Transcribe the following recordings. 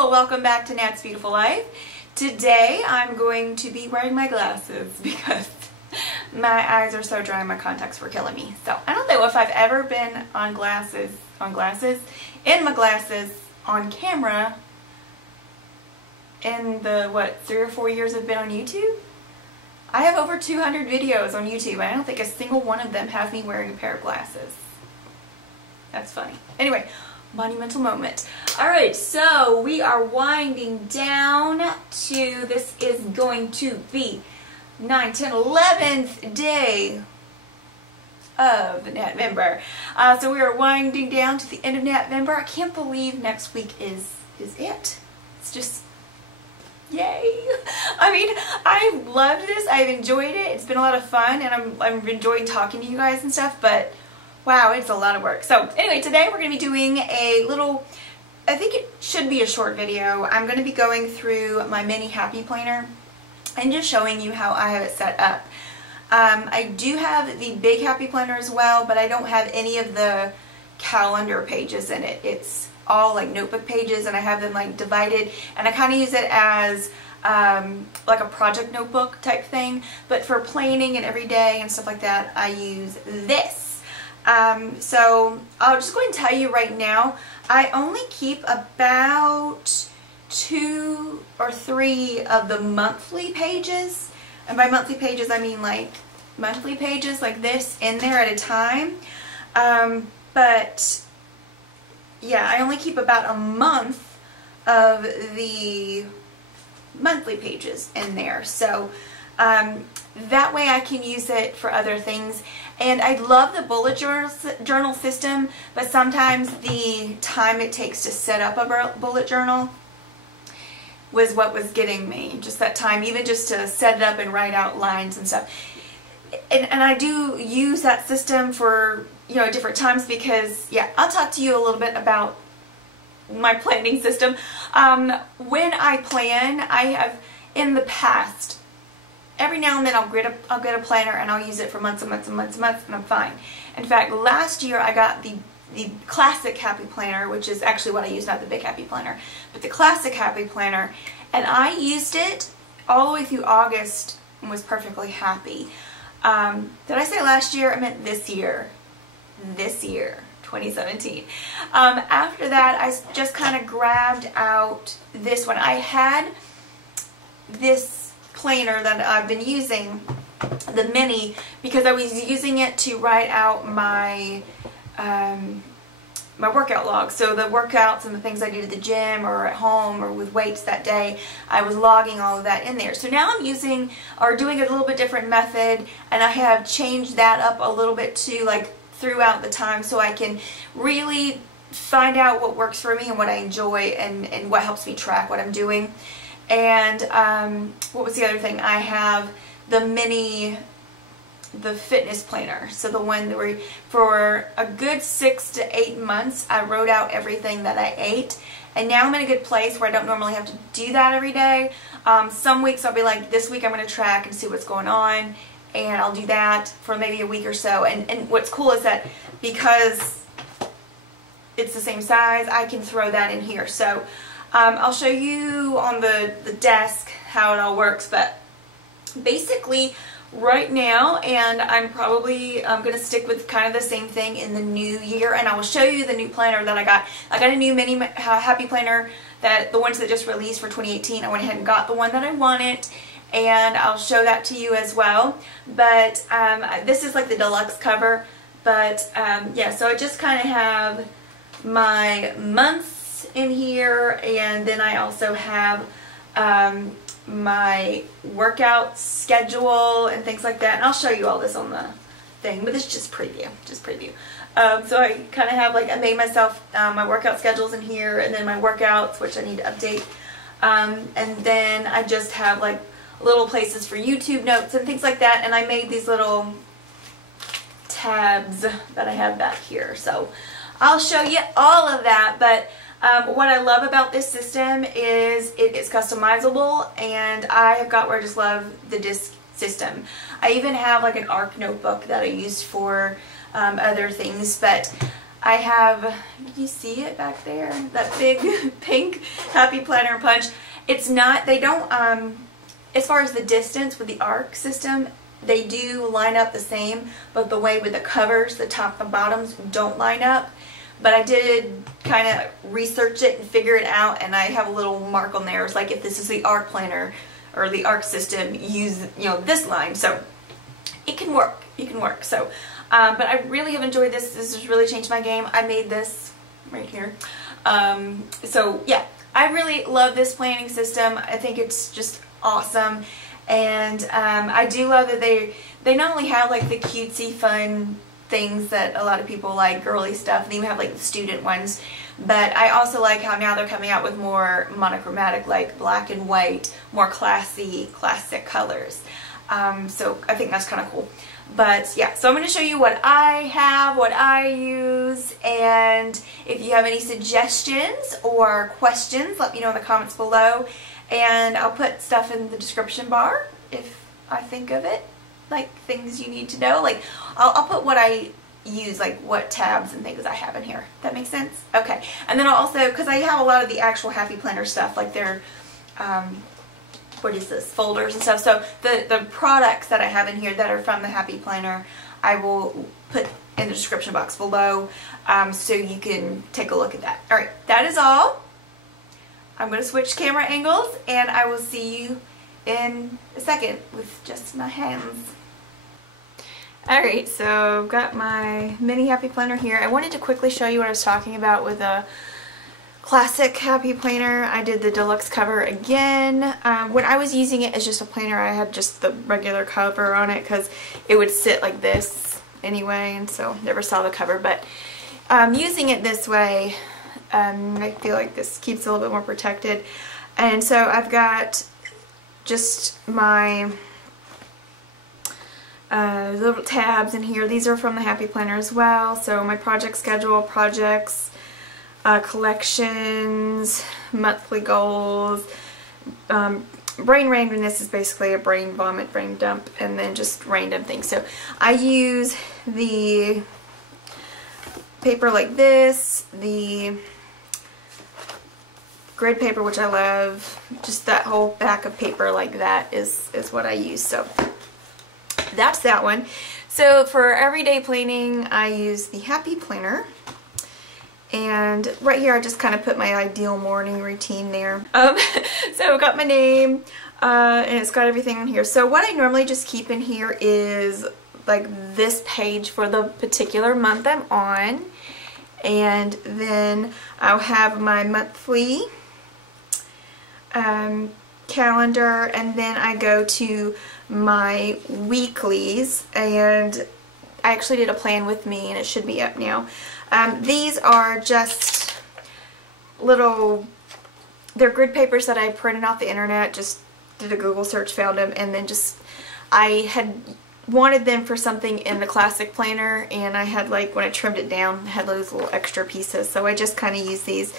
Hello, welcome back to Nat's Beautiful Life. Today I'm going to be wearing my glasses because my eyes are so dry and my contacts were killing me. So I don't know if I've ever been in my glasses, on camera in the, 3 or 4 years I've been on YouTube? I have over 200 videos on YouTube and I don't think a single one of them has me wearing a pair of glasses. That's funny. Anyway, monumental moment. Alright, so we are winding down to, this is going to be 9, 10, 11th day of November. So we are winding down to the end of November. I can't believe next week is it. It's just, yay. I mean, I've loved this. I've enjoyed it. It's been a lot of fun and I'm enjoying talking to you guys and stuff, but wow, it's a lot of work. So anyway, today we're going to be doing a little, I think it should be a short video. I'm going to be going through my mini happy planner and just showing you how I have it set up. I do have the big happy planner as well, but I don't have any of the calendar pages in it. It's all like notebook pages and I have them like divided, and I kind of use it as like a project notebook type thing, but for planning and every day and stuff like that I use this. So I'll just go ahead and tell you right now, I only keep about 2 or 3 of the monthly pages, and by monthly pages I mean like monthly pages like this in there at a time, but yeah, I only keep about a month of the monthly pages in there, so that way I can use it for other things. And I love the bullet journal system, but sometimes the time it takes to set up a bullet journal was what was getting me. Just that time, even just to set it up and write out lines and stuff. And I do use that system for, you know, different times because, yeah, I'll talk to you a little bit about my planning system. When I plan, I have in the past, every now and then I'll get a planner and I'll use it for months and months and months and months and I'm fine. In fact, last year I got the classic happy planner, which is actually what I use, not the big happy planner, but the classic happy planner, and I used it all the way through August and was perfectly happy. Did I say last year? I meant this year. This year, 2017. After that, I just kind of grabbed out this one. I had this planner that I've been using, the mini, because I was using it to write out my my workout log. So the workouts and the things I did at the gym or at home or with weights that day, I was logging all of that in there. So now I'm using or doing a little bit different method, and I have changed that up a little bit too, like throughout the time, so I can really find out what works for me and what I enjoy and what helps me track what I'm doing. And what was the other thing? I have the fitness planner. So the one where for a good 6 to 8 months I wrote out everything that I ate, and now I'm in a good place where I don't normally have to do that every day. Some weeks I'll be like, this week I'm going to track and see what's going on, and I'll do that for maybe a week or so. And what's cool is that because it's the same size, I can throw that in here. So I'll show you on the desk how it all works, but basically right now, and I'm probably going to stick with kind of the same thing in the new year, and I will show you the new planner that I got. I got a new mini happy planner, that the ones that just released for 2018. I went ahead and got the one that I wanted, and I'll show that to you as well. But this is like the deluxe cover, but yeah, so I just kind of have my months in here, and then I also have my workout schedule and things like that, and I'll show you all this on the thing, but this is just preview, so I kind of have, like, I made myself my workout schedules in here, and then my workouts, which I need to update, and then I just have like little places for YouTube notes and things like that, and I made these little tabs that I have back here, so I'll show you all of that. But what I love about this system is it is customizable, and I have got where I just love the disc system. I even have like an ARC notebook that I use for other things, but I have, you see it back there? That big pink Happy Planner Punch. It's not, they don't, as far as the distance with the arc system, they do line up the same, but the way with the covers, the top and bottoms don't line up. But I did kind of research it and figure it out, and I have a little mark on there. It's like, if this is the arc planner or the arc system, use, you know, this line. So it can work. It can work. So, but I really have enjoyed this. This has really changed my game. I made this right here. So yeah, I really love this planning system. I think it's just awesome. And I do love that they not only have like the cutesy fun things that a lot of people like, girly stuff, and even have like the student ones, but I also like how now they're coming out with more monochromatic, like black and white, more classy, classic colors. So I think that's kind of cool. But yeah, so I'm going to show you what I have, what I use, and if you have any suggestions or questions, let me know in the comments below. And I'll put stuff in the description bar if I think of it, like things you need to know. Like I'll put what I use, like what tabs and things I have in here. That makes sense? Okay. And then I'll also, because I have a lot of the actual Happy Planner stuff, like their, what is this, folders and stuff. So the products that I have in here that are from the Happy Planner, I will put in the description box below, so you can take a look at that. Alright, that is all. I'm going to switch camera angles, and I will see you in a second with just my hands. Alright, so I've got my mini Happy Planner here. I wanted to quickly show you what I was talking about with a classic Happy Planner. I did the deluxe cover again. When I was using it as just a planner, I had just the regular cover on it because it would sit like this anyway, and so never saw the cover. But using it this way, I feel like this keeps it a little bit more protected. And so I've got just my little tabs in here. These are from the Happy Planner as well. So my project schedule, projects, collections, monthly goals, brain randomness is basically a brain vomit, brain dump, and then just random things. So I use the paper like this, the grid paper, which I love. Just that whole back of paper like that is what I use. So that's that one. So for everyday planning, I use the Happy Planner. And right here I just kind of put my ideal morning routine there. So I've got my name, and it's got everything in here. So what I normally just keep in here is like this page for the particular month I'm on. And then I'll have my monthly calendar, and then I go to my weeklies, and I actually did a plan with me, and it should be up now. These are just little, they're grid papers that I printed off the internet, just did a Google search, found them, and then just, I had wanted them for something in the classic planner, and I had, like, when I trimmed it down, I had those little extra pieces, so I just kind of use these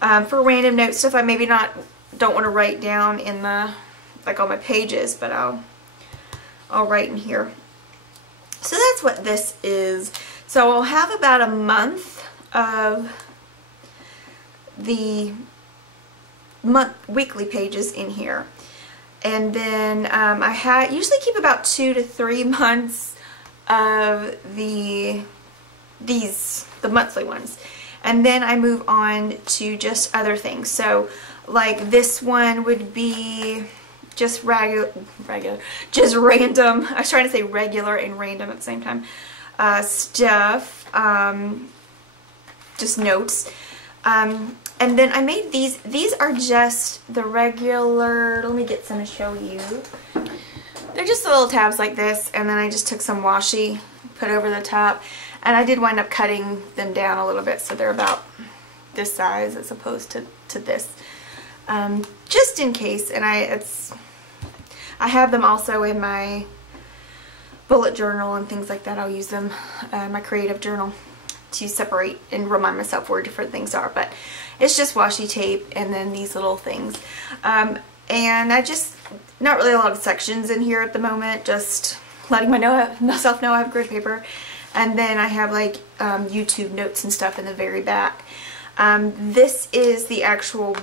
for random note stuff I maybe don't want to write down in the, like, on my pages, but I'll write in here. So that's what this is. So I'll have about a month of the weekly pages in here. And then I usually keep about 2 to 3 months of the monthly ones. And then I move on to just other things. So like this one would be just just random. I was trying to say regular and random at the same time. Stuff, just notes. And then I made these. These are just the regular, let me get some to show you. They're just the little tabs like this, and then I just took some washi, put over the top, and I did wind up cutting them down a little bit so they're about this size as opposed to this. Just in case, and I have them also in my bullet journal and things like that. I'll use them, my creative journal, to separate and remind myself where different things are. But it's just washi tape and then these little things. And I just, not really a lot of sections in here at the moment, just letting myself know I have grid paper. And then I have like YouTube notes and stuff in the very back. This is the actual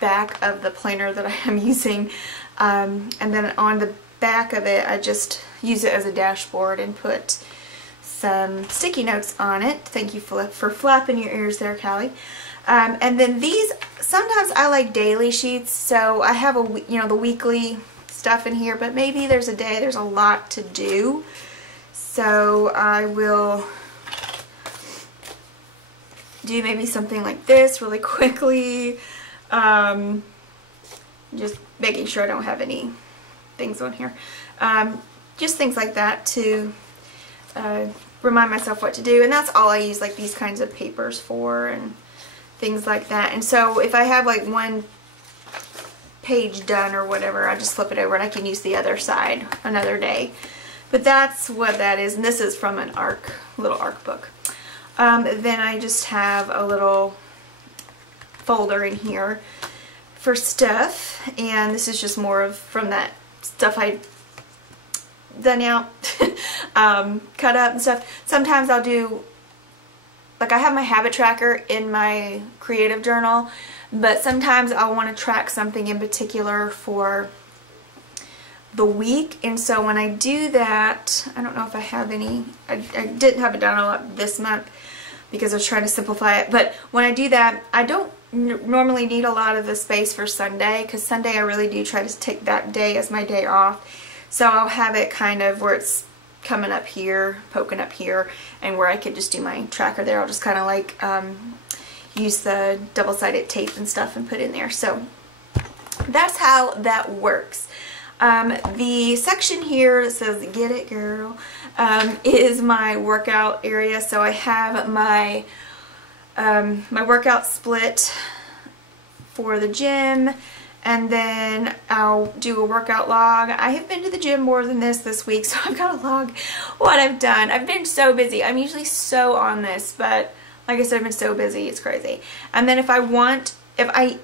back of the planner that I am using. And then on the back of it, I just use it as a dashboard and put some sticky notes on it. Thank you for flapping your ears there, Callie. And then these, sometimes I like daily sheets, so I have the weekly stuff in here, but maybe there's a day there's a lot to do, so I will do maybe something like this really quickly. Just making sure I don't have any things on here. Just things like that to remind myself what to do, and that's all I use like these kinds of papers for and things like that. And so if I have like one page done or whatever, I just flip it over and I can use the other side another day. But that's what that is, and this is from an little ARC book. Then I just have a little folder in here for stuff, and this is just more of from that stuff I done out, cut up and stuff. Sometimes I'll do, like I have my habit tracker in my creative journal, but sometimes I'll want to track something in particular for the week, and so when I do that, I don't know if I have any, I didn't have it done a lot this month because I was trying to simplify it, but when I do that, I don't normally need a lot of the space for Sunday, because Sunday I really do try to take that day as my day off. So I'll have it kind of where it's coming up here, poking up here, and where I could just do my tracker there. I'll just kind of like use the double-sided tape and stuff and put in there. So that's how that works. The section here that says "Get it, girl" is my workout area. So I have my my workout split for the gym, and then I'll do a workout log. I have been to the gym more than this week, so I've got to log what I've done. I've been so busy. I'm usually so on this, but like I said, I've been so busy, it's crazy. And then if I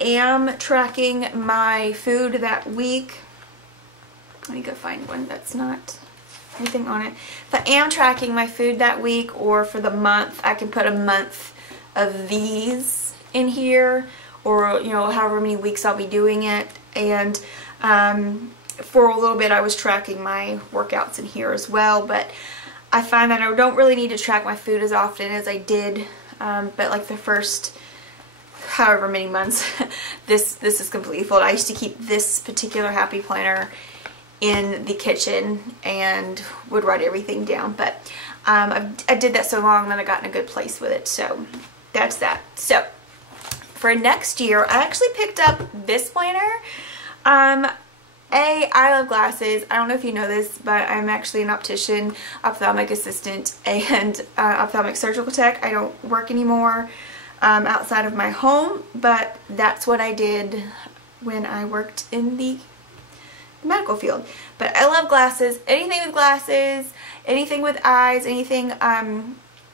am tracking my food that week, let me go find one that's not anything on it. If I am tracking my food that week or for the month, I can put a month of these in here, or however many weeks I'll be doing it. And for a little bit I was tracking my workouts in here as well, but I find that I don't really need to track my food as often as I did, but like the first however many months this is completely full. I used to keep this particular happy planner in the kitchen and would write everything down, but I did that so long that I got in a good place with it, so that's that. So for next year, I actually picked up this planner. I love glasses. I don't know if you know this, but I'm actually an optician, ophthalmic assistant, and ophthalmic surgical tech. I don't work anymore outside of my home, but that's what I did when I worked in the medical field. But I love glasses. Anything with glasses, anything with eyes, anything.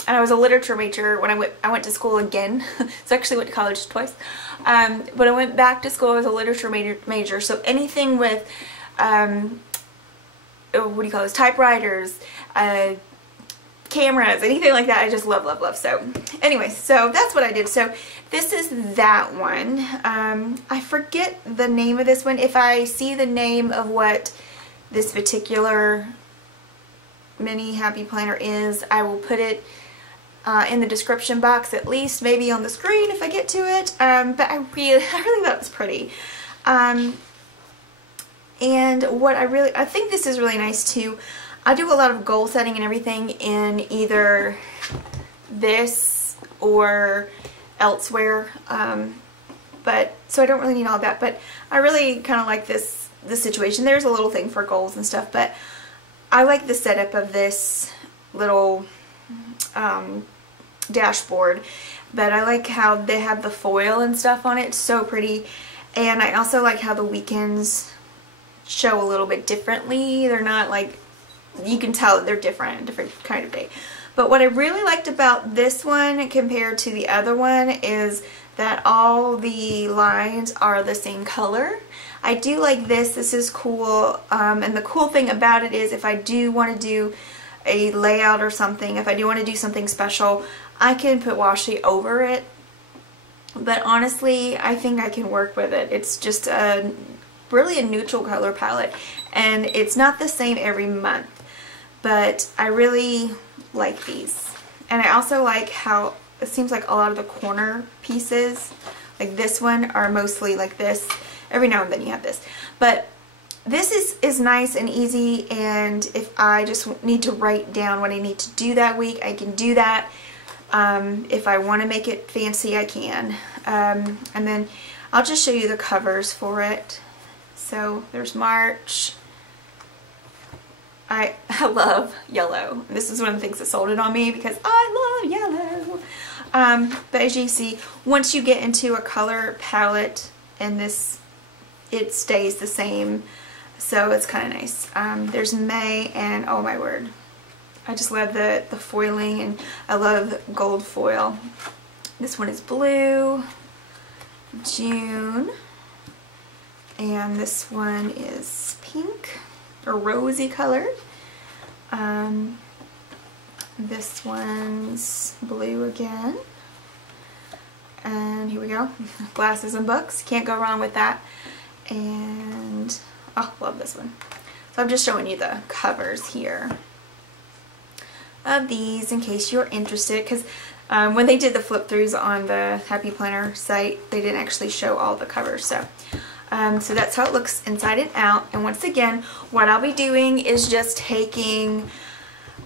And I was a literature major when I went to school again. So I actually went to college twice. But I went back to school as a literature major. So anything with, what do you call those, typewriters, cameras, anything like that, I just love, love, love. So anyway, so that's what I did. So this is that one. I forget the name of this one. If I see the name of what this particular mini happy planner is, I will put it in the description box, at least maybe on the screen if I get to it. But I really thought it was pretty. And what I think this is really nice too. I do a lot of goal setting and everything in either this or elsewhere, but so I don't really need all that. But I really kind of like this situation. There's a little thing for goals and stuff, but I like the setup of this little dashboard. But I like how they have the foil and stuff on it. It's so pretty. And I also like how the weekends show a little bit differently. They're not like, you can tell that they're different kind of day. But what I really liked about this one compared to the other one is that all the lines are the same color. I do like this. This is cool. And the cool thing about it is if I do want to do a layout or something, if I do want to do something special, I can put washi over it. But honestly, I think I can work with it. It's just really a neutral color palette, and it's not the same every month, but I really like these. And I also like how it seems like a lot of the corner pieces, like this one, are mostly like this. Every now and then you have this, but this is nice and easy, and if I just need to write down what I need to do that week, I can do that. If I want to make it fancy, I can. And then I'll just show you the covers for it. So there's March. I love yellow. This is one of the things that sold it on me, because I love yellow. But as you see, once you get into a color palette, and this, it stays the same. So it's kind of nice. There's May, and oh my word, I just love the foiling, and I love gold foil. This one is blue, June, and this one is pink or rosy colored. This one's blue again, and here we go. Glasses and books, can't go wrong with that. And oh, love this one. So I'm just showing you the covers here of these in case you're interested, because when they did the flip throughs on the Happy Planner site, they didn't actually show all the covers. So so that's how it looks inside and out. And once again, what I'll be doing is just taking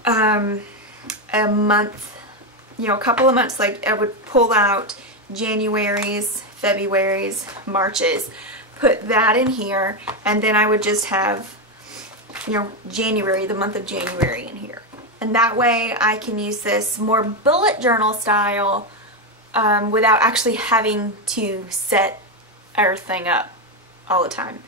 a month, you know, a couple of months. Like I would pull out January's, February's, March's, put that in here, and then I would just have, you know, January, the month of January in here. And that way I can use this more bullet journal style without actually having to set everything up all the time.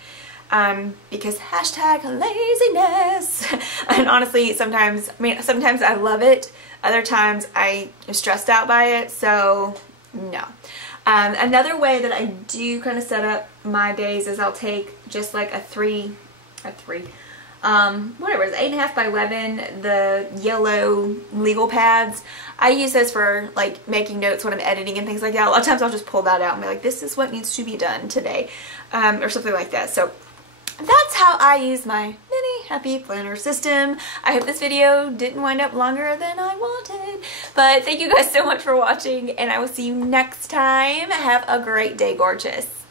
Because hashtag laziness. And honestly, sometimes I love it. Other times I am stressed out by it, so no. Another way that I do kind of set up my days is I'll take just like whatever, it's 8.5 by 11, the yellow legal pads. I use those for like making notes when I'm editing and things like that. A lot of times I'll just pull that out and be like, this is what needs to be done today, or something like that. So that's how I use my mini Happy Planner system. I hope this video didn't wind up longer than I wanted, but thank you guys so much for watching, and I will see you next time. Have a great day, gorgeous.